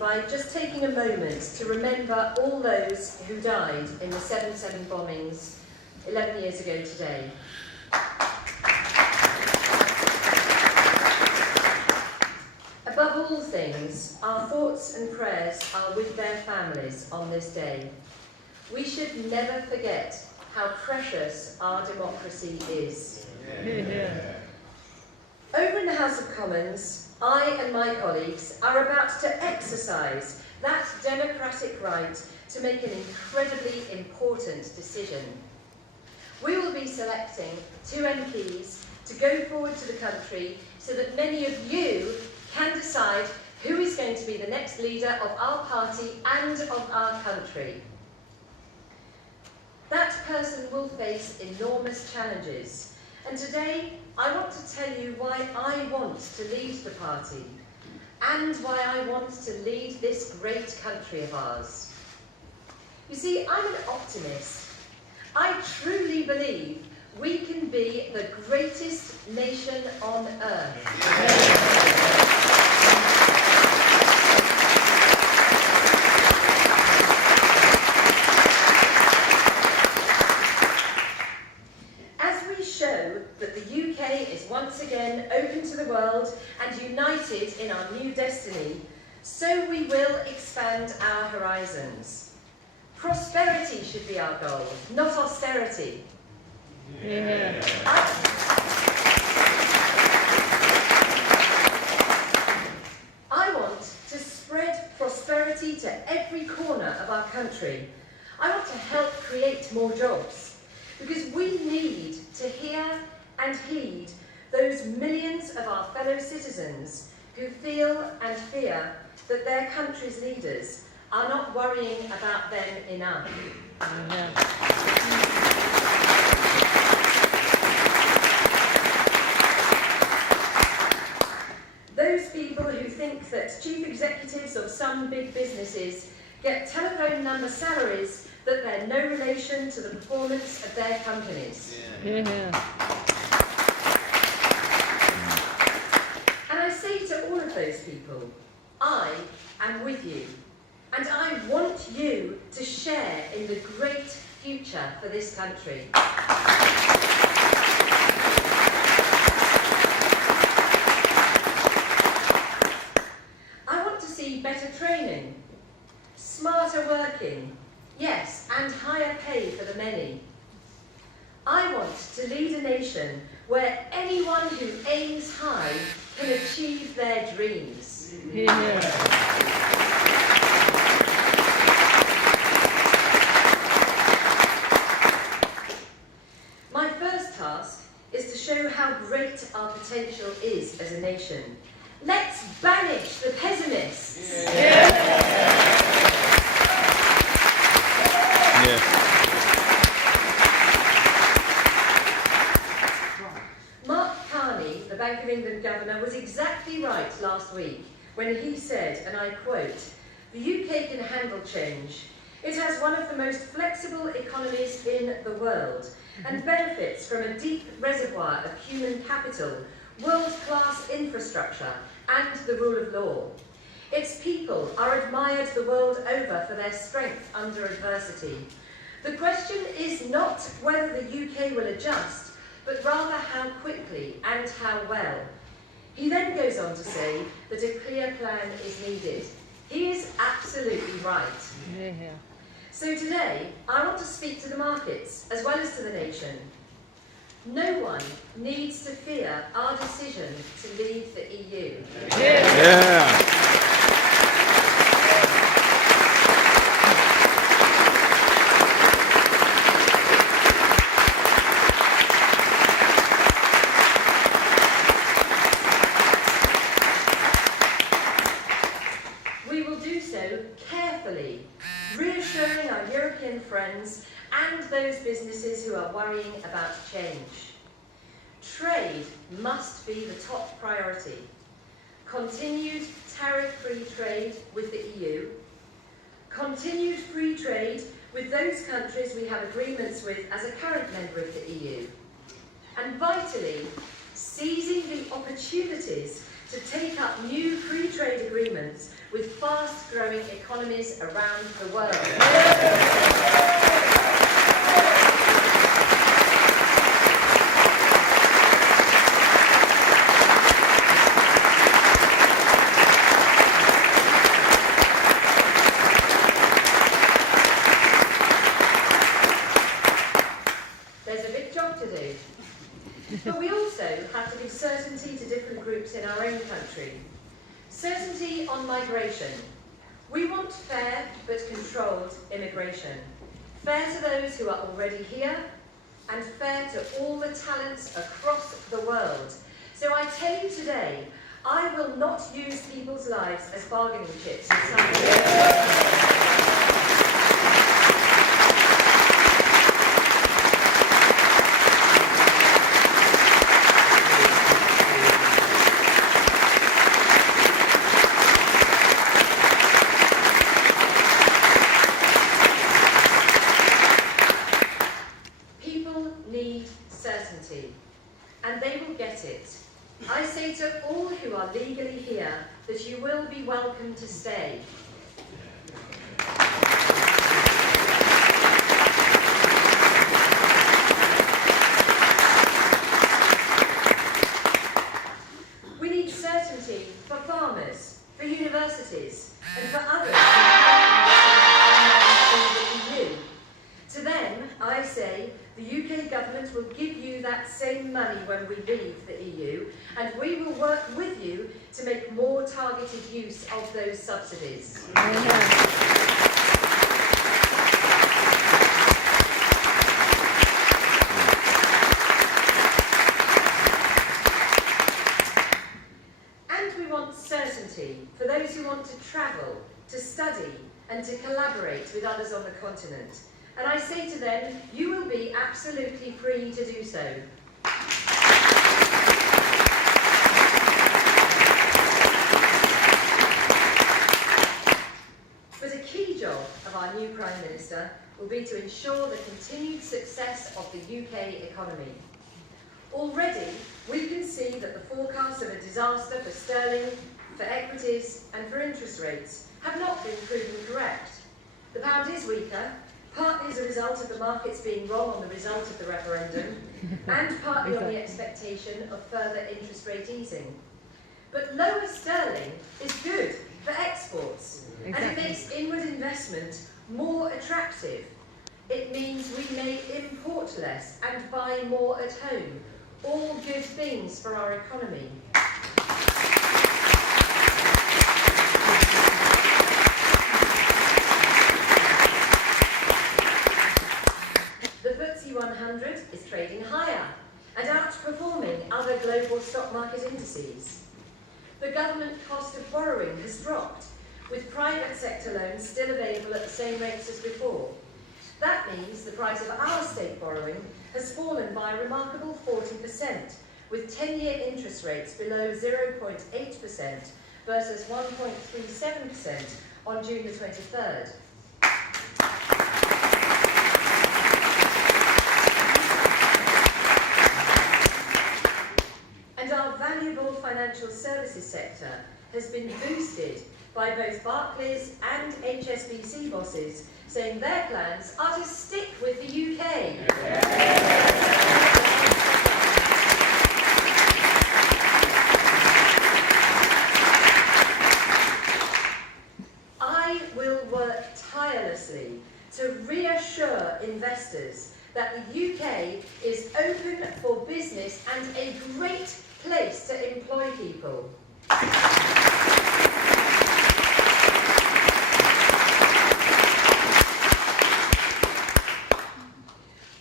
by just taking a moment to remember all those who died in the 7/7 bombings 11 years ago today. Above all things, our thoughts and prayers are with their families on this day. We should never forget how precious our democracy is. Yeah. Over in the House of Commons, I and my colleagues are about to exercise that democratic right to make an incredibly important decision. We will be selecting 2 MPs to go forward to the country so that many of you can decide who is going to be the next leader of our party and of our country. That person will face enormous challenges, and today I want to tell you why I want to lead the party and why I want to lead this great country of ours. You see, I'm an optimist. I truly believe we can be the greatest nation on earth. That the UK is once again open to the world and united in our new destiny, so we will expand our horizons. Prosperity should be our goal, not austerity. Yeah. I want to spread prosperity to every corner of our country. I want to help create more jobs, because we need to hear and heed those millions of our fellow citizens who feel and fear that their country's leaders are not worrying about them enough. Those people who think that chief executives of some big businesses get telephone number salaries that bear no relation to the performance of their companies. Yeah. All of those people, I am with you, and I want you to share in the great future for this country. I want to see better training, smarter working, yes, and higher pay for the many. I want to lead a nation where anyone who aims high can achieve their dreams. Yeah. My first task is to show how great our potential is as a nation. Let's banish the pessimists. Yeah. Bank of England governor was exactly right last week when he said, and I quote, "The UK can handle change. It has one of the most flexible economies in the world and benefits from a deep reservoir of human capital, world-class infrastructure and the rule of law. Its people are admired the world over for their strength under adversity. The question is not whether the UK will adjust, but rather how quickly and how well." He then goes on to say that a clear plan is needed. He is absolutely right. Yeah. So today, I want to speak to the markets as well as to the nation. No one needs to fear our decision to leave the EU. Yeah. Carefully, reassuring our European friends and those businesses who are worrying about change. Trade must be the top priority. Continued tariff-free trade with the EU, continued free trade with those countries we have agreements with as a current member of the EU, and vitally, seizing the opportunities to take up new free trade agreements with fast-growing economies around the world. There's a big job to do. But we also have to give certainty to different groups in our own country. Certainty on migration. We want fair but controlled immigration. Fair to those who are already here, and fair to all the talents across the world. So I tell you today, I will not use people's lives as bargaining chips. Need certainty, and they will get it. I say to all who are legally here that you will be welcome to stay. We need certainty for farmers, for universities, and for others who in the EU. To them, I say, the UK government will give you that same money when we leave the EU, and we will work with you to make more targeted use of those subsidies. And we want certainty for those who want to travel, to study, and to collaborate with others on the continent. And I say to them, you will be absolutely free to do so. But a key job of our new Prime Minister will be to ensure the continued success of the UK economy. Already, we can see that the forecasts of a disaster for sterling, for equities, and for interest rates have not been proven correct. The pound is weaker, partly as a result of the markets being wrong on the result of the referendum, and partly on the expectation of further interest rate easing. But lower sterling is good for exports, and it makes inward investment more attractive. It means we may import less and buy more at home. All good things for our economy. The FTSE 100 is trading higher and outperforming other global stock market indices. The government cost of borrowing has dropped, with private sector loans still available at the same rates as before. That means the price of our state borrowing has fallen by a remarkable 40%, with 10-year interest rates below 0.8% versus 1.37% on June the 23rd. And our valuable financial services sector has been boosted by both Barclays and HSBC bosses saying their plans are to stick with the UK. I will work tirelessly to reassure investors that the UK is open for business and a great place to employ people.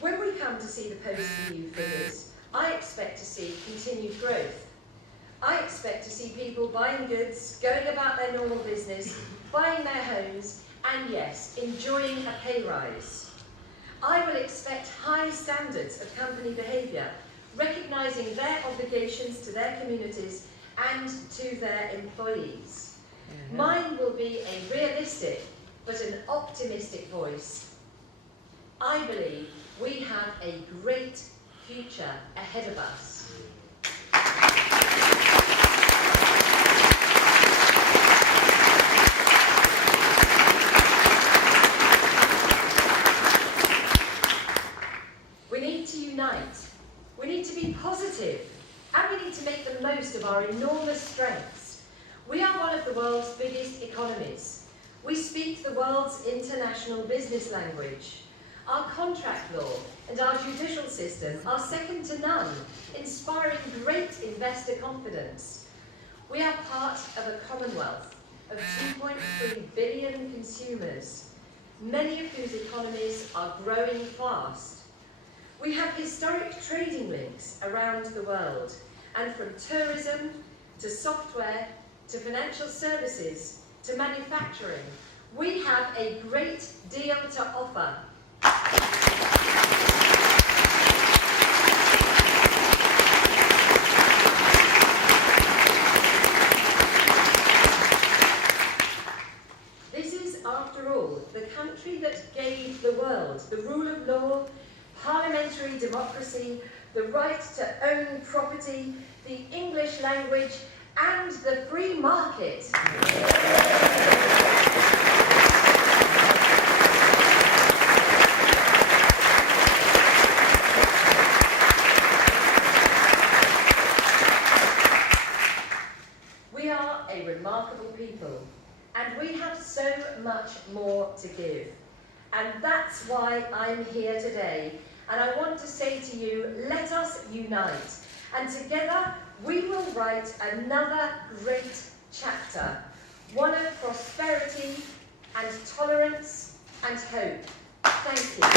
When we come to see the post-EU figures, I expect to see continued growth. I expect to see people buying goods, going about their normal business, buying their homes, and yes, enjoying a pay rise. I will expect high standards of company behaviour, recognising their obligations to their communities and to their employees. Mine will be a realistic but an optimistic voice. I believe we have a great future ahead of us. most of our enormous strengths. We are one of the world's biggest economies. We speak the world's international business language. Our contract law and our judicial system are second to none, inspiring great investor confidence. We are part of a commonwealth of 2.3 billion consumers, many of whose economies are growing fast. We have historic trading links around the world, and from tourism to software to financial services to manufacturing, we have a great deal to offer. This is, after all, the country that gave the world the rule of law, parliamentary democracy, the right to own property, the English language, and the free market. We are a remarkable people, and we have so much more to give. And that's why I'm here today. And I want to say to you, let us unite. And together, we will write another great chapter, one of prosperity and tolerance and hope. Thank you.